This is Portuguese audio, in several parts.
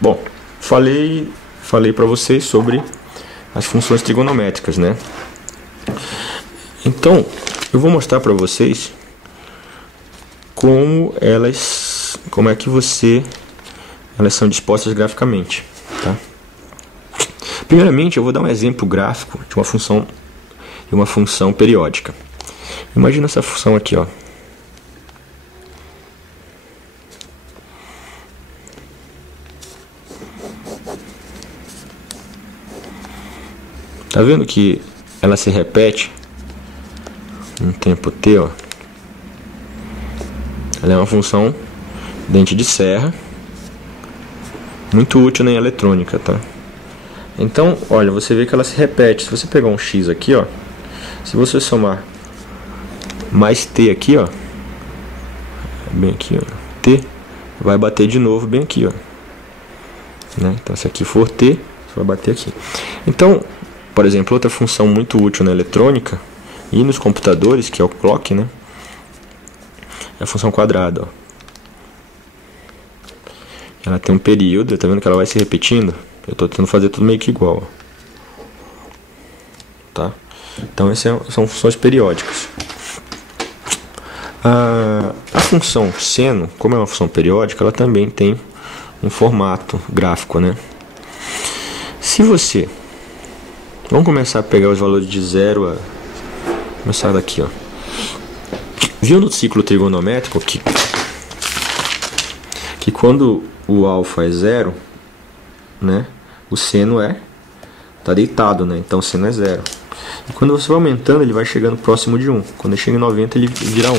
Bom, falei para vocês sobre as funções trigonométricas, né? Então, eu vou mostrar para vocês como elas são dispostas graficamente, tá? Primeiramente, eu vou dar um exemplo gráfico de uma função periódica. Imagina essa função aqui, ó. Tá vendo que ela se repete um tempo t, ó? Ela é uma função dente de serra, muito útil na eletrônica, tá? Então, olha, você vê que ela se repete. Se você pegar um x aqui, ó, se você somar mais t aqui, ó, bem aqui, ó, t vai bater de novo bem aqui, ó, né? Então, se aqui for t, você vai bater aqui. Então, por exemplo, outra função muito útil na eletrônica e nos computadores, que é o clock, né? É a função quadrada, ó. Ela tem um período, tá vendo que ela vai se repetindo? Eu estou tentando fazer tudo meio que igual, ó. Tá? Então essas são funções periódicas. A função seno, como é uma função periódica, ela também tem um formato gráfico, né? Se você... Vamos começar a pegar os valores de 0 a... Começar daqui, ó. Viu no ciclo trigonométrico que quando o alfa é 0, né, o seno tá deitado, né? Então o seno é 0. E quando você vai aumentando, ele vai chegando próximo de 1. Quando ele chega em 90, ele vira 1,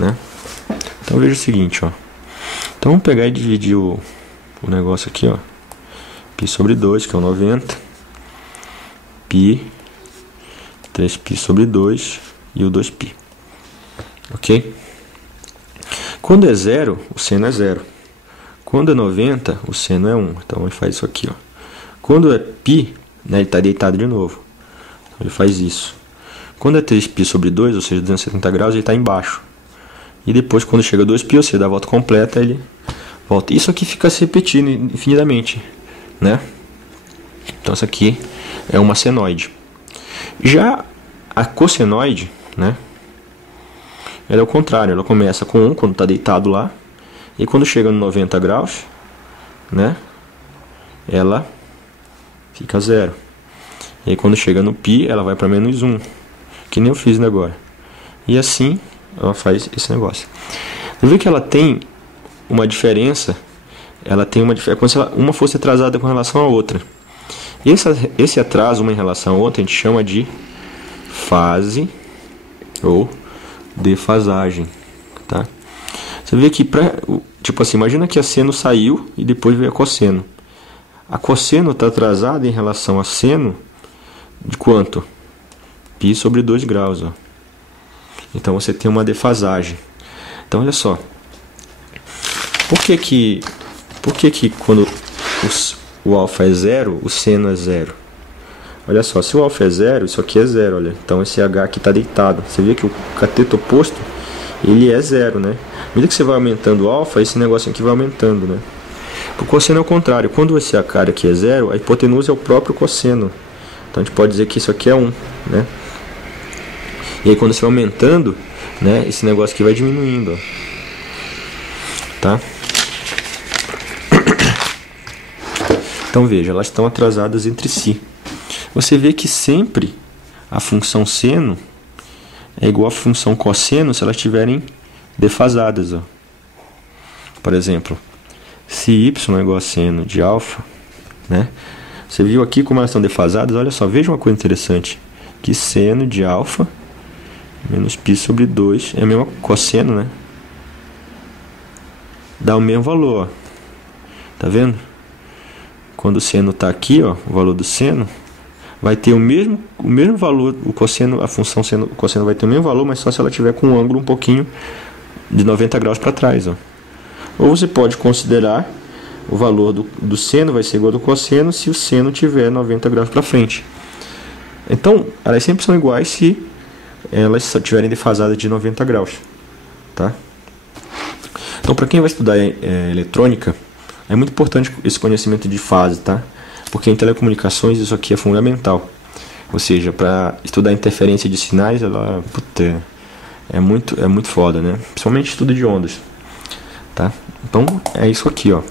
né? Então veja o seguinte, ó. Então vamos pegar e dividir o negócio aqui, ó. Π sobre 2, que é o 90. Π, 3π sobre 2 e o 2π. Ok? Quando é 0, o seno é 0. Quando é 90, o seno é 1. Então ele faz isso aqui, ó. Quando é π, né, ele está deitado de novo. Então ele faz isso. Quando é 3π sobre 2, ou seja, 270 graus, ele está embaixo. E depois, quando chega a 2π, ou seja, dá a volta completa, ele volta. Isso aqui fica se repetindo infinitamente, né? Então isso aqui é uma senoide. Já a cossenoide, né? Ela é o contrário, ela começa com 1 quando está deitado lá, e quando chega no 90 graus, né, ela fica 0. E aí quando chega no π, ela vai para menos 1, que nem eu fiz agora. E assim ela faz esse negócio. Você vê que ela tem uma diferença, como se uma fosse atrasada com relação à outra. Esse atraso, uma em relação à outra, a gente chama de fase ou defasagem, tá? Você vê que, tipo assim, imagina que a seno saiu e depois veio a cosseno. A cosseno está atrasada em relação a seno de quanto? Π sobre 2 graus, ó. Então você tem uma defasagem. Então olha só. Por que quando o alfa é 0, o seno é 0? Olha só, se o alfa é 0, isso aqui é 0, olha. Então esse H aqui está deitado. Você vê que o cateto oposto, ele é 0, né? À medida que você vai aumentando o alfa, esse negócio aqui vai aumentando, né? O cosseno é o contrário. Quando esse cara aqui é 0, a hipotenusa é o próprio cosseno. Então a gente pode dizer que isso aqui é 1, né? E aí quando você vai aumentando, né, esse negócio aqui vai diminuindo, ó. Tá? Então veja, elas estão atrasadas entre si. Você vê que sempre a função seno é igual à função cosseno se elas estiverem defasadas, ó. Por exemplo, se y é igual a seno de alfa, né? Você viu aqui como elas estão defasadas? Olha só, veja uma coisa interessante. Que seno de alfa menos π sobre 2 é a mesma cosseno, né? Dá o mesmo valor, ó. Tá vendo? Quando o seno está aqui, ó, o valor do seno vai ter o mesmo valor, o cosseno, a função seno, o cosseno vai ter o mesmo valor, mas só se ela tiver com um ângulo um pouquinho de 90 graus para trás, ó. Ou você pode considerar o valor do seno vai ser igual ao do cosseno se o seno tiver 90 graus para frente. Então, elas sempre são iguais se elas estiverem defasadas de 90 graus, tá? Então, para quem vai estudar eletrônica, É muito importante esse conhecimento de fase, tá? Porque em telecomunicações isso aqui é fundamental. Ou seja, para estudar interferência de sinais, ela, puta, é muito foda, né? Principalmente estudo de ondas, tá? Então é isso aqui, ó.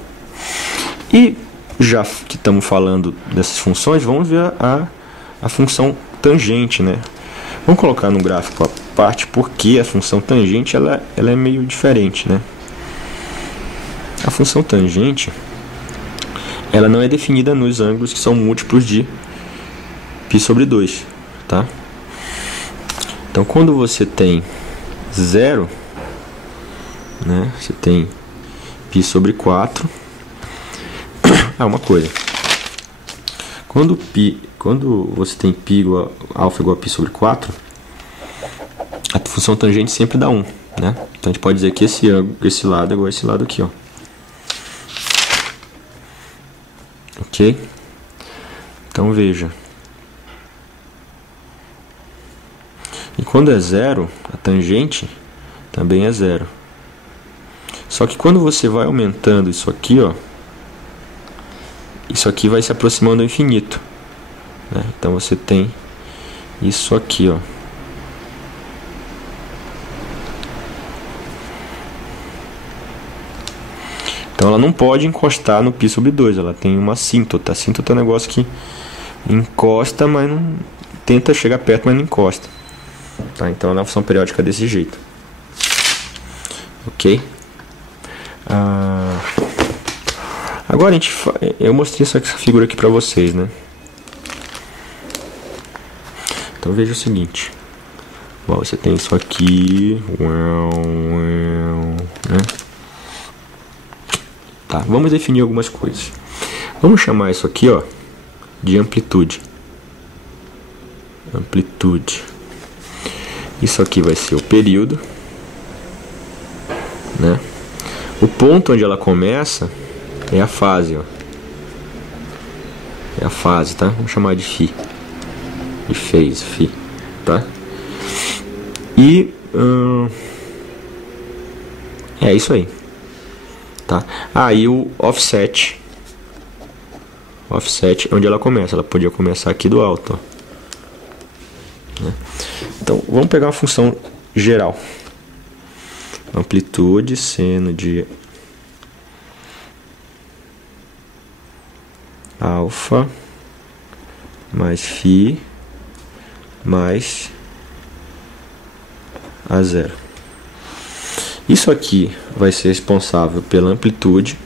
E já que estamos falando dessas funções, vamos ver a função tangente, né? Vamos colocar no gráfico a parte porque a função tangente ela é meio diferente, né? A função tangente ela não é definida nos ângulos que são múltiplos de π sobre 2, tá? Então quando você tem 0, né? Você tem π sobre 4. Uma coisa. Quando você tem π igual alfa igual a π sobre 4, a função tangente sempre dá 1, né? Então a gente pode dizer que esse lado é igual a esse lado aqui, ó. Ok? Então veja. E quando é 0, a tangente também é 0. Só que quando você vai aumentando isso aqui, ó, isso aqui vai se aproximando ao infinito, né? Então você tem isso aqui, ó. Então ela não pode encostar no π sobre 2, ela tem uma assíntota. Assíntota é um negócio que encosta, mas não tenta chegar perto, mas não encosta. Tá? Então ela é uma função periódica desse jeito. Ok? Agora eu mostrei essa figura aqui pra vocês, né? Então veja o seguinte. Bom, você tem isso aqui, né? Tá, vamos definir algumas coisas. Vamos chamar isso aqui, ó, de amplitude. Amplitude. Isso aqui vai ser o período, né? O ponto onde ela começa é a fase, ó. É a fase, tá? Vamos chamar de φ. De phase, φ, tá? E é isso aí, tá? Aí o offset. Offset, onde ela começa? Ela podia começar aqui do alto, ó. Né? Então, vamos pegar uma função geral. Amplitude seno de alfa mais φ mais a zero. Isso aqui vai ser responsável pela amplitude.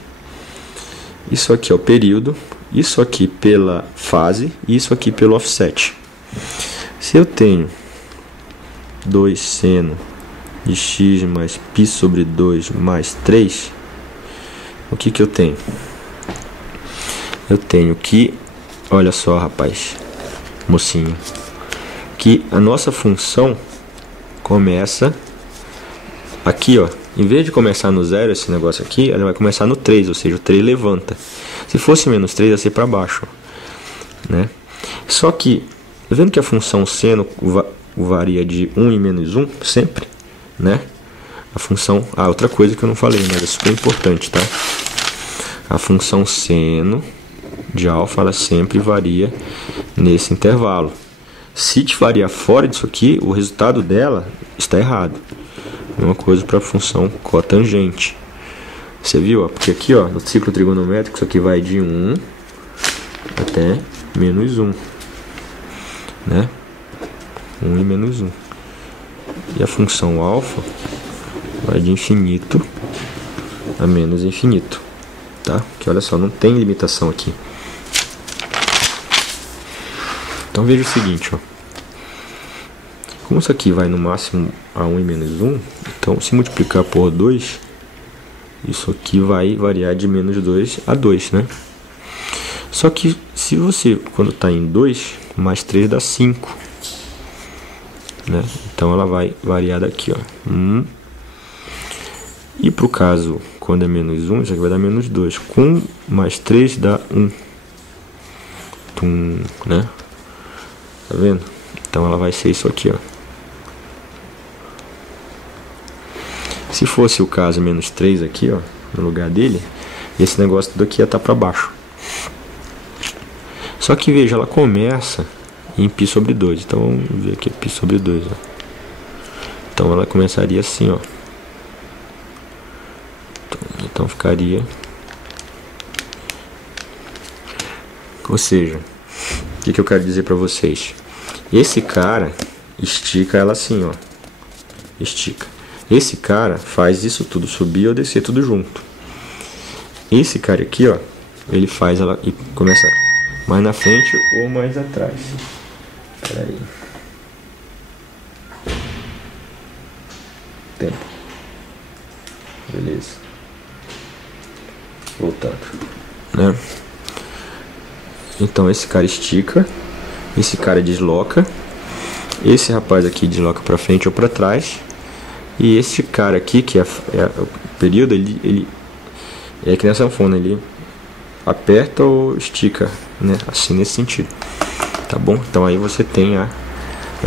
Isso aqui é o período. Isso aqui pela fase. E isso aqui pelo offset. Se eu tenho 2 seno de x mais π sobre 2 mais 3, o que eu tenho? Eu tenho que, olha só, rapaz, mocinho, que a nossa função começa aqui, ó. Em vez de começar no 0, esse negócio aqui, ela vai começar no 3, ou seja, o 3 levanta. Se fosse menos 3, ia ser para baixo, ó, né? Só que, vendo que a função seno varia de 1 e menos 1, sempre, né? A função... outra coisa que eu não falei, mas é super importante, tá? A função seno de alfa, ela sempre varia nesse intervalo. Se te variar fora disso aqui, o resultado dela está errado. Mesma coisa para a função cotangente. Você viu? Ó, porque aqui, ó, no ciclo trigonométrico, isso aqui vai de 1 até menos 1. Né? 1 e menos 1. E a função alfa vai de infinito a menos infinito. Tá? Que olha só, não tem limitação aqui. Então veja o seguinte, ó. Como isso aqui vai no máximo a 1 e menos 1, então se multiplicar por 2, isso aqui vai variar de menos 2 a 2, né? Só que se você, quando está em 2, mais 3 dá 5. Né? Então ela vai variar daqui, ó. E para o caso, quando é menos 1, isso aqui vai dar menos 2. Com mais 3 dá 1. Né? Tá vendo? Então ela vai ser isso aqui, ó. Se fosse o caso menos 3 aqui, ó, no lugar dele, E esse negócio tudo aqui ia estar para baixo. Só que veja, ela começa em π sobre 2. Então vamos ver aqui π sobre 2. Ó. Então ela começaria assim, ó. Então ficaria... Ou seja, o que eu quero dizer para vocês? Esse cara estica ela assim, ó. Estica. Esse cara faz isso tudo subir ou descer tudo junto. Esse cara aqui, ó, ele faz ela e começa mais na frente ou mais atrás. Espera aí. Tempo. Beleza. Voltando, né? Então esse cara estica, esse cara desloca, esse rapaz aqui desloca para frente ou para trás, e esse cara aqui que é o período, ele é que nem a sanfona, ele aperta ou estica, né? Assim, nesse sentido, tá bom? Então aí você tem a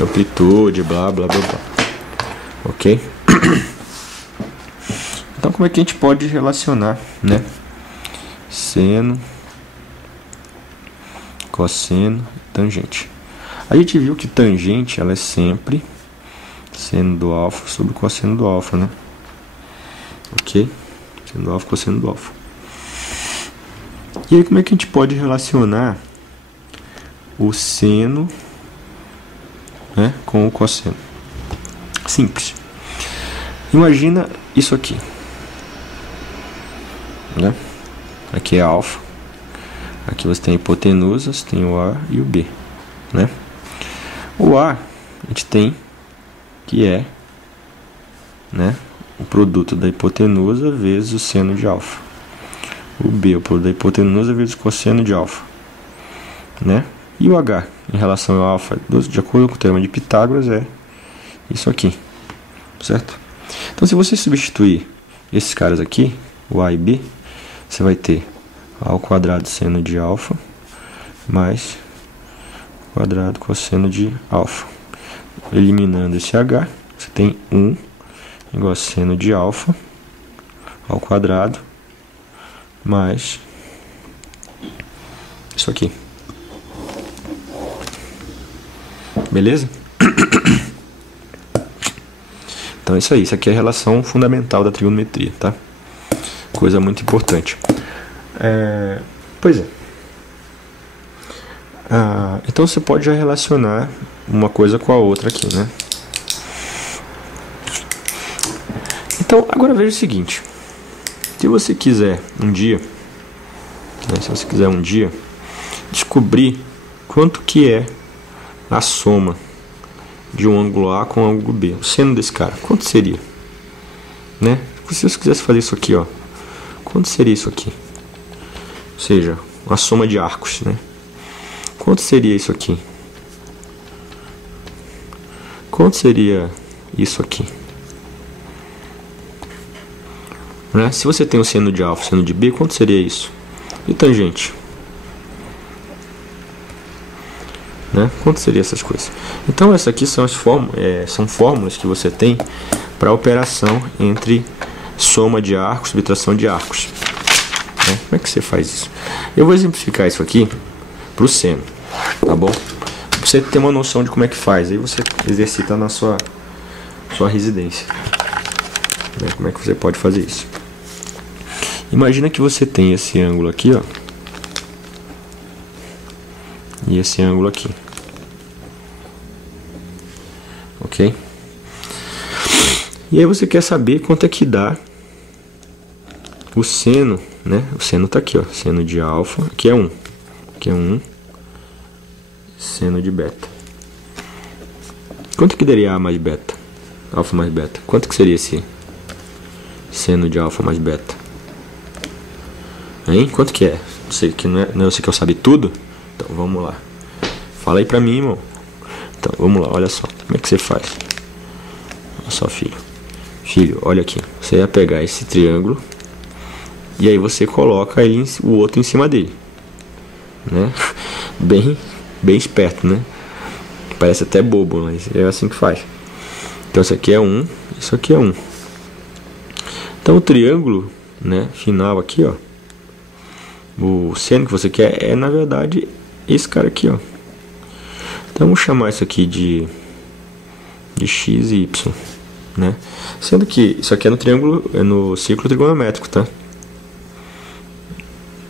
amplitude, blá blá blá blá, ok? Então como é que a gente pode relacionar, né? Seno, cosseno, tangente. A gente viu que tangente ela é sempre seno do alfa sobre cosseno do alfa, né? Ok? Seno do alfa, cosseno do alfa. E aí como é que a gente pode relacionar o seno, né, com o cosseno? Simples. Imagina isso aqui, né? Aqui é alfa. Aqui você tem a hipotenusa, você tem o A e o B, né? O A a gente tem que é, né, o produto da hipotenusa vezes o seno de alfa. O B é o produto da hipotenusa vezes o cosseno de alfa, né? E o H em relação ao alfa, de acordo com o teorema de Pitágoras, é isso aqui, certo? Então se você substituir esses caras aqui, o A e B, você vai ter A ao quadrado seno de alfa mais quadrado cosseno de alfa. Eliminando esse H, você tem 1 igual a seno de alfa ao quadrado mais isso aqui. Beleza? Então é isso aí. Isso aqui é a relação fundamental da trigonometria, tá? Coisa muito importante. Pois é. Então você pode já relacionar uma coisa com a outra aqui, né? Então agora veja o seguinte: se você quiser um dia, né, descobrir quanto que é a soma de um ângulo A com o ângulo B, o seno desse cara, quanto seria, né? Se você quisesse fazer isso aqui, ó, quanto seria isso aqui? Ou seja, uma soma de arcos, né? Quanto seria isso aqui? Quanto seria isso aqui? Né? Se você tem o seno de alfa e o seno de B, quanto seria isso? E tangente? Né? Quanto seria essas coisas? Então essas aqui são são fórmulas que você tem para a operação entre soma de arcos, subtração de arcos. Né? Como é que você faz isso? Eu vou exemplificar isso aqui para o seno, tá bom? Pra você ter uma noção de como é que faz, aí você exercita na sua residência, né? Como é que você pode fazer isso? Imagina que você tem esse ângulo aqui, ó, e esse ângulo aqui, ok? E aí você quer saber quanto é que dá o seno, né? O seno tá aqui, ó, seno de alfa, que é 1, que é 1, seno de beta. Quanto que daria A mais beta? Alfa mais beta. Quanto que seria esse seno de alfa mais beta? Hein? Quanto que é? Você que não é você que eu sabe tudo? Então vamos lá. Fala aí pra mim, irmão. Então vamos lá, olha só. Como é que você faz? Olha só, filho. Filho, olha aqui. Você ia pegar esse triângulo e aí você coloca o outro em cima dele, né? Bem esperto, né? Parece até bobo, mas é assim que faz. Então isso aqui é 1, isso aqui é 1. Então o triângulo, né, final aqui, ó, O seno que você quer é, na verdade, esse cara aqui, ó. Então vamos chamar isso aqui de x e y, né? Sendo que isso aqui é no triângulo, é no círculo trigonométrico, tá?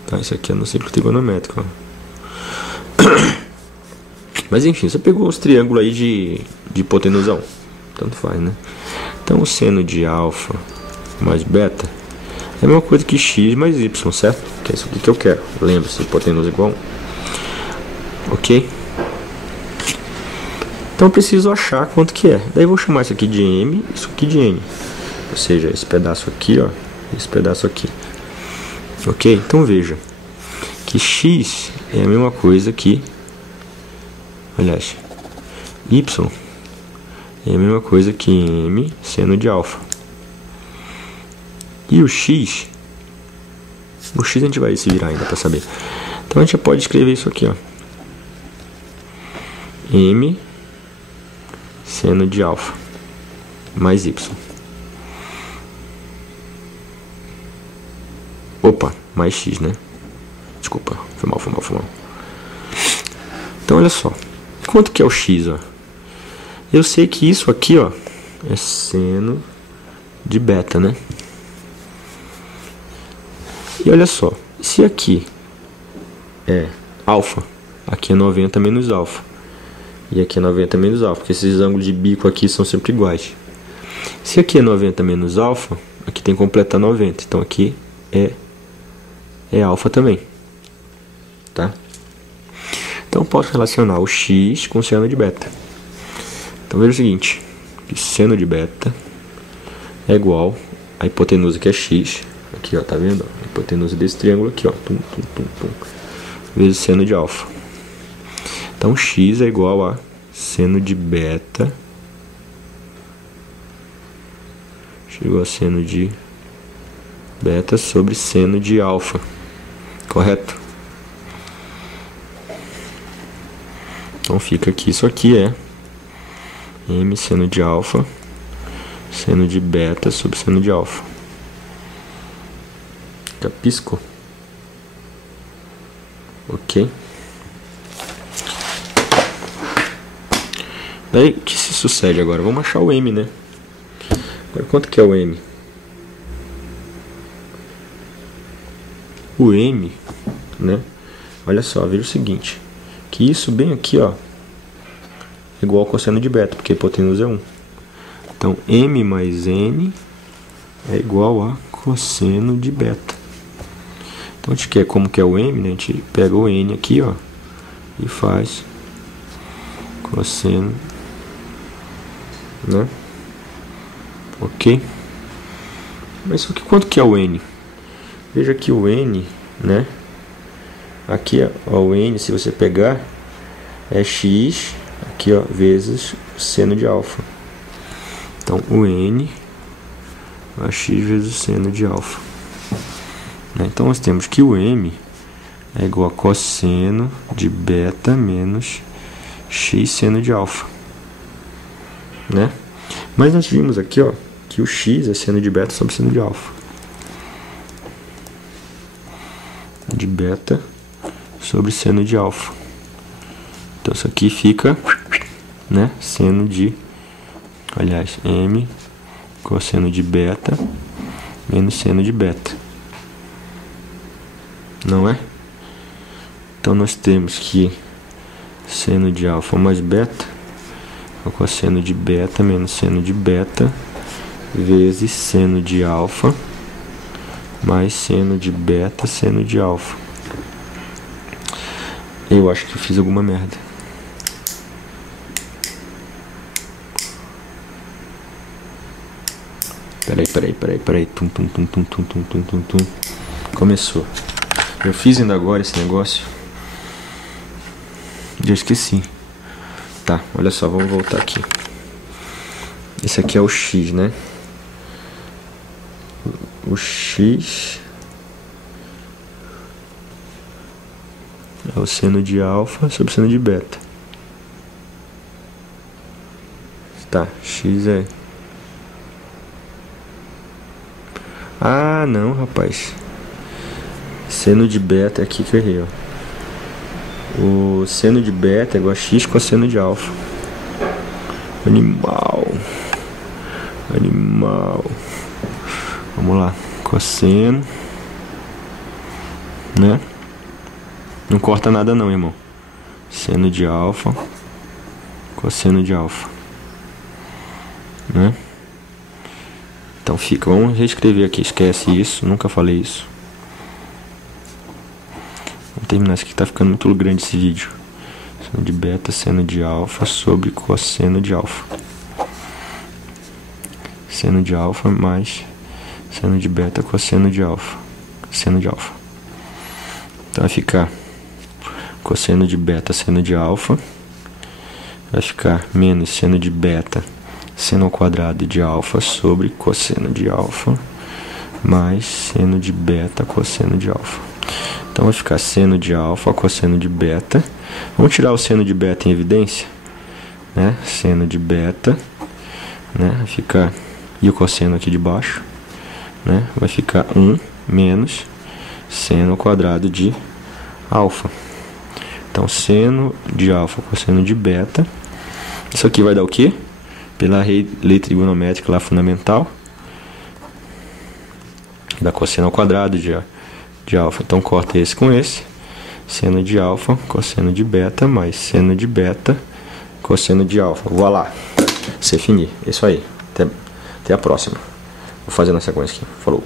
Tá, isso aqui é no círculo trigonométrico, ó. Mas enfim, você pegou os triângulos aí de hipotenusa 1. Tanto faz, né? Então o seno de alfa mais beta é a mesma coisa que x mais y, certo? Que é isso aqui que eu quero. Lembra-se, hipotenusa igual 1. Ok? Então eu preciso achar quanto que é. Daí eu vou chamar isso aqui de m, isso aqui de n. Ou seja, esse pedaço aqui, ó, esse pedaço aqui. Ok? Então veja que x é a mesma coisa que, aliás, y é a mesma coisa que m seno de alfa. E o x a gente vai se virar ainda para saber. Então a gente já pode escrever isso aqui, ó. M seno de alfa mais y. Opa, mais x, né? Desculpa, foi mal. Então olha só. Quanto que é o x, ó? Eu sei que isso aqui, ó, é seno de beta, né? E olha só, se aqui é alfa, aqui é 90 menos alfa. E aqui é 90 menos alfa, porque esses ângulos de bico aqui são sempre iguais. Se aqui é 90 menos alfa, aqui tem que completar 90. Então aqui é alfa também. Tá? Então eu posso relacionar o x com o seno de beta. Então veja o seguinte, que seno de beta é igual a hipotenusa que é x. Aqui, ó, tá vendo? A hipotenusa desse triângulo aqui, ó. Vezes seno de alfa. Então x é igual a seno de beta. Chegou a seno de beta sobre seno de alfa. Correto? Então fica aqui, isso aqui é m seno de alfa, seno de beta sobre seno de alfa. Capisco? Ok. Daí, o que se sucede agora? Vamos achar o m, né? Agora, quanto que é o m? O m, né? Olha só, veja o seguinte. Que isso bem aqui, ó, é igual ao cosseno de beta, porque a hipotenusa é 1. Então, m mais n é igual a cosseno de beta. Então, a gente quer como que é o m, né? A gente pega o n aqui, ó, e faz cosseno, né? Ok? Mas só que quanto que é o n? Veja que o n, né? Aqui, ó, o n, se você pegar, é x, aqui, ó, vezes o seno de alfa. Então, o n é x vezes o seno de alfa. Então, nós temos que o m é igual a cosseno de beta menos x seno de alfa, né? Mas nós vimos aqui, ó, que o x é seno de beta sobre seno de alfa. De beta sobre seno de alfa. Então isso aqui fica, né, seno de, aliás, m cosseno de beta menos seno de beta. Não é? Então nós temos que seno de alfa mais beta é cosseno de beta menos seno de beta vezes seno de alfa mais seno de beta seno de alfa. Eu acho que eu fiz alguma merda. Peraí. Tum. Começou. Eu fiz ainda agora esse negócio. Eu esqueci. Tá, olha só, vamos voltar aqui. Esse aqui é o x, né? O x é o seno de alfa sobre seno de beta. Tá, x é... Ah, não, rapaz. Seno de beta é aqui que eu errei, ó. O seno de beta é igual a x cosseno de alfa. Animal. Vamos lá. Cosseno, né? Não corta nada não, irmão. Seno de alfa, cosseno de alfa, né? Então fica, vamos reescrever aqui, esquece isso, nunca falei isso. Vamos terminar isso aqui, tá ficando muito grande esse vídeo. Seno de beta, seno de alfa sobre cosseno de alfa. Seno de alfa mais seno de beta, cosseno de alfa. Seno de alfa. Então vai ficar cosseno de beta, seno de alfa. Vai ficar menos seno de beta, seno ao quadrado de alfa sobre cosseno de alfa mais seno de beta, cosseno de alfa. Então vai ficar seno de alfa, cosseno de beta. Vamos tirar o seno de beta em evidência, né? Seno de beta, né? Vai ficar, e o cosseno aqui de baixo, né? Vai ficar 1 menos seno ao quadrado de alfa. Então seno de alfa, cosseno de beta. Isso aqui vai dar o quê? Pela lei trigonométrica lá fundamental, da cosseno ao quadrado de alfa. Então corta esse com esse. Seno de alfa, cosseno de beta, mais seno de beta, cosseno de alfa. Vou lá. C'est fini. Isso aí. Até a próxima. Vou fazer na sequência aqui. Falou.